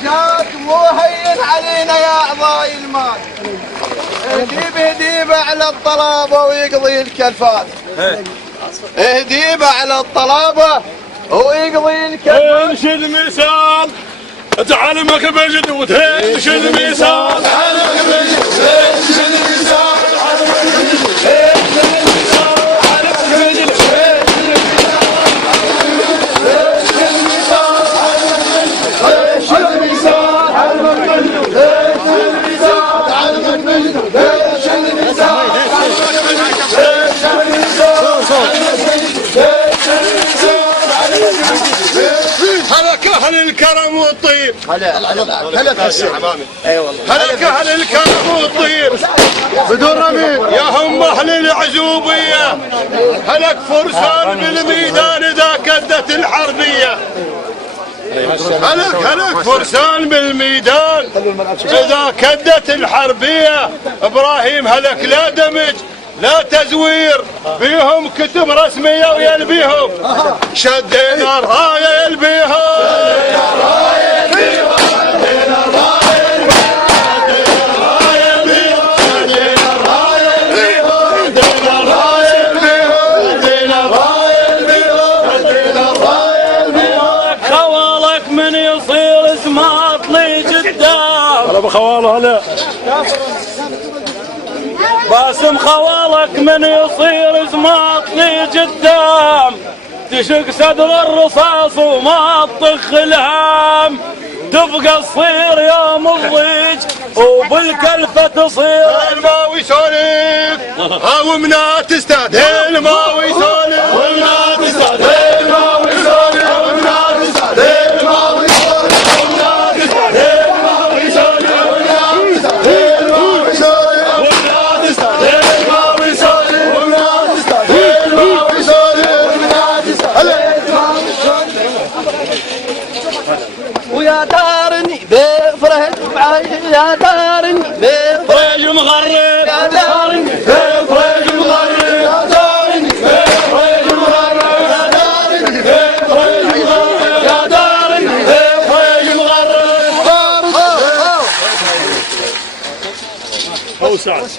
الرشاد مو هين علينا يا اعضاء المال. اهديب على الطلابه ويقضي الكلفات. اهديب على الطلابه ويقضي الكلفات. انشد مثال تعلمك بالجدود، انشد مثال تعلمك بالجدود، انشد مثال تعلمك بالجدود، انشد مثال تعلمك بالجدود، هلك اهل الكرم والطيب. هلا اي والله. هلك اهل الكرم والطيب بدون رمي يا هم اهل العزوبيه. هلك فرسان بالميدان اذا كدت الحربيه. هلك فرسان بالميدان اذا كدت الحربيه. ابراهيم هلك لا دمج لا تزوير، بيهم كتب رسميه ويلبيهم. شدينا الرايه يلبيهم، خوالك من يصير اسماط لي قدام. هلا بخواله هلا باسم خوالك من يصير زماط لي قدام. تشق صدر الرصاص وما تطخ الهام. تبقى تصير يوم الضيج وبالكلفة تصير الماوي سولف ومنا تستاد. الماوي سولف ومنا تستاد، الماوي سولف ومنا تستاد، الماوي سولف ومنا تستاد، الماوي سولف ومنا تستاد، الماوي سولف ومنا تستاد، الماوي سولف ومنا تستاد، الماوي سولف ومنا تستاد. ويا دارني بفرج يا دارني بفرج مغرب، يا دارني بفرج مغرب، يا دارني بفرج مغرب، يا دارني بفرج مغرب، يا دارني بفرج مغرب. أو سعد